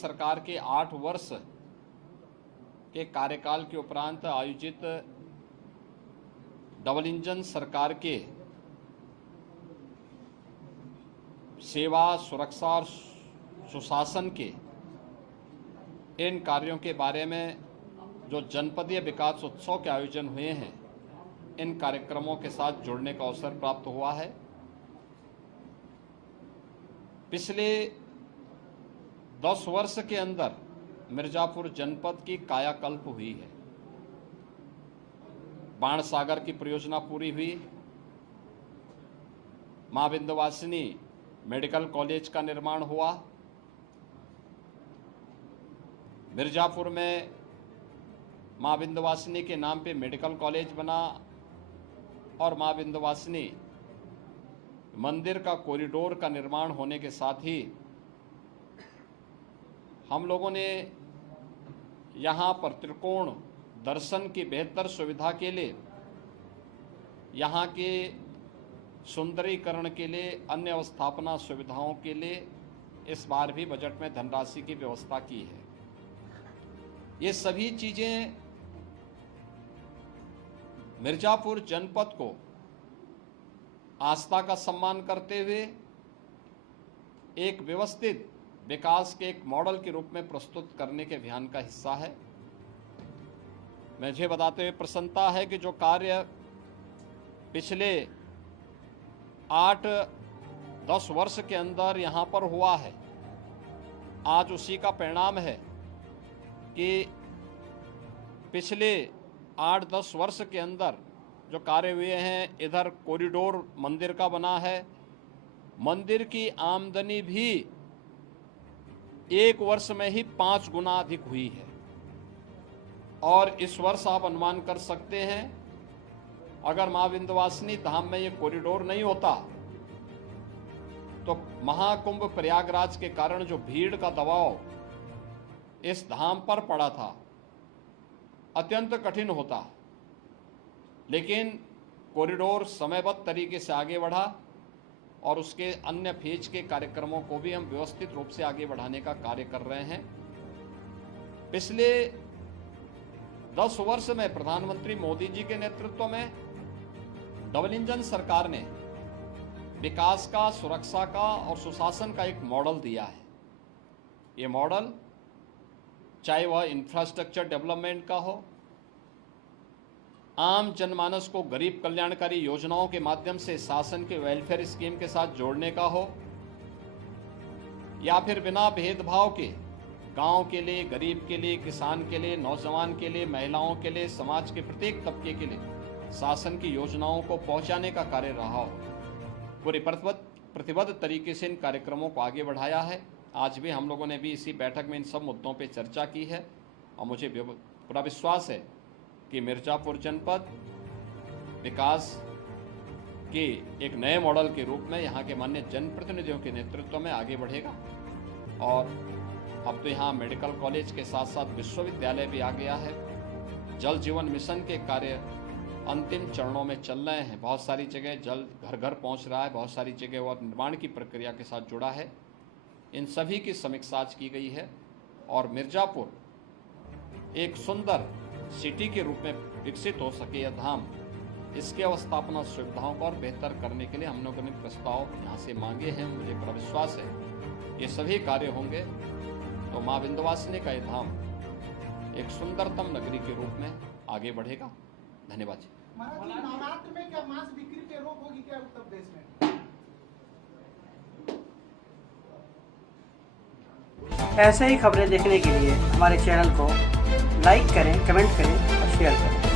सरकार के 8 वर्ष के कार्यकाल के उपरांत आयोजित डबल इंजन सरकार के सेवा, सुरक्षा और सुशासन के इन कार्यों के बारे में जो जनपदीय विकास उत्सव के आयोजन हुए हैं, इन कार्यक्रमों के साथ जुड़ने का अवसर प्राप्त हुआ है। पिछले 10 वर्ष के अंदर मिर्जापुर जनपद की कायाकल्प हुई है। बाणसागर की परियोजना पूरी हुई, मां विंध्यवासिनी मेडिकल कॉलेज का निर्माण हुआ, मिर्जापुर में मां विंध्यवासिनी के नाम पे मेडिकल कॉलेज बना और मां विंध्यवासिनी मंदिर का कॉरिडोर का निर्माण होने के साथ ही हम लोगों ने यहाँ पर त्रिकोण दर्शन की बेहतर सुविधा के लिए, यहाँ के सुंदरीकरण के लिए, अन्य अवस्थापना सुविधाओं के लिए इस बार भी बजट में धनराशि की व्यवस्था की है। ये सभी चीजें मिर्जापुर जनपद को आस्था का सम्मान करते हुए एक व्यवस्थित विकास के एक मॉडल के रूप में प्रस्तुत करने के अभियान का हिस्सा है। मुझे बताते हुए प्रसन्नता है कि जो कार्य पिछले 8-10 वर्ष के अंदर यहाँ पर हुआ है, आज उसी का परिणाम है कि पिछले 8-10 वर्ष के अंदर जो कार्य हुए हैं, इधर कॉरिडोर मंदिर का बना है, मंदिर की आमदनी भी एक वर्ष में ही 5 गुना अधिक हुई है। और इस वर्ष आप अनुमान कर सकते हैं, अगर मां विंध्यवासिनी धाम में ये कॉरिडोर नहीं होता तो महाकुंभ प्रयागराज के कारण जो भीड़ का दबाव इस धाम पर पड़ा था, अत्यंत कठिन होता। लेकिन कॉरिडोर समयबद्ध तरीके से आगे बढ़ा और उसके अन्य फेज के कार्यक्रमों को भी हम व्यवस्थित रूप से आगे बढ़ाने का कार्य कर रहे हैं। पिछले 10 वर्ष में प्रधानमंत्री मोदी जी के नेतृत्व में डबल इंजन सरकार ने विकास का, सुरक्षा का और सुशासन का एक मॉडल दिया है। ये मॉडल चाहे वह इंफ्रास्ट्रक्चर डेवलपमेंट का हो, आम जनमानस को गरीब कल्याणकारी योजनाओं के माध्यम से शासन के वेलफेयर स्कीम के साथ जोड़ने का हो, या फिर बिना भेदभाव के गांव के लिए, गरीब के लिए, किसान के लिए, नौजवान के लिए, महिलाओं के लिए, समाज के प्रत्येक तबके के लिए शासन की योजनाओं को पहुंचाने का कार्य रहा हो। पूरी प्रतिबद्ध तरीके से इन कार्यक्रमों को आगे बढ़ाया है। आज भी हम लोगों ने भी इसी बैठक में इन सब मुद्दों पे चर्चा की है और मुझे पूरा विश्वास है कि मिर्जापुर जनपद विकास के एक नए मॉडल के रूप में यहाँ के माननीय जनप्रतिनिधियों के नेतृत्व में आगे बढ़ेगा। और अब तो यहाँ मेडिकल कॉलेज के साथ साथ विश्वविद्यालय भी आ गया है। जल जीवन मिशन के कार्य अंतिम चरणों में चल रहे हैं। बहुत सारी जगह जल घर घर पहुँच रहा है, बहुत सारी जगह और निर्माण की प्रक्रिया के साथ जुड़ा है। इन सभी की समीक्षा आज की गई है और मिर्जापुर एक सुंदर सिटी के रूप में विकसित हो सके यह धाम, इसके अवस्थापना सुविधाओं को और बेहतर करने के लिए हम लोगों ने प्रस्ताव यहाँ से मांगे हैं। मुझे पूरा विश्वास है ये सभी कार्य होंगे तो मां विंध्यवासिनी का यह धाम एक सुंदरतम नगरी के रूप में आगे बढ़ेगा। धन्यवाद जी। नवरात्र में क्या मांस बिक्री पे रोक होगी क्या उत्तर प्रदेश में? ऐसे ही खबरें देखने के लिए हमारे चैनल को लाइक करें, कमेंट करें और शेयर करें।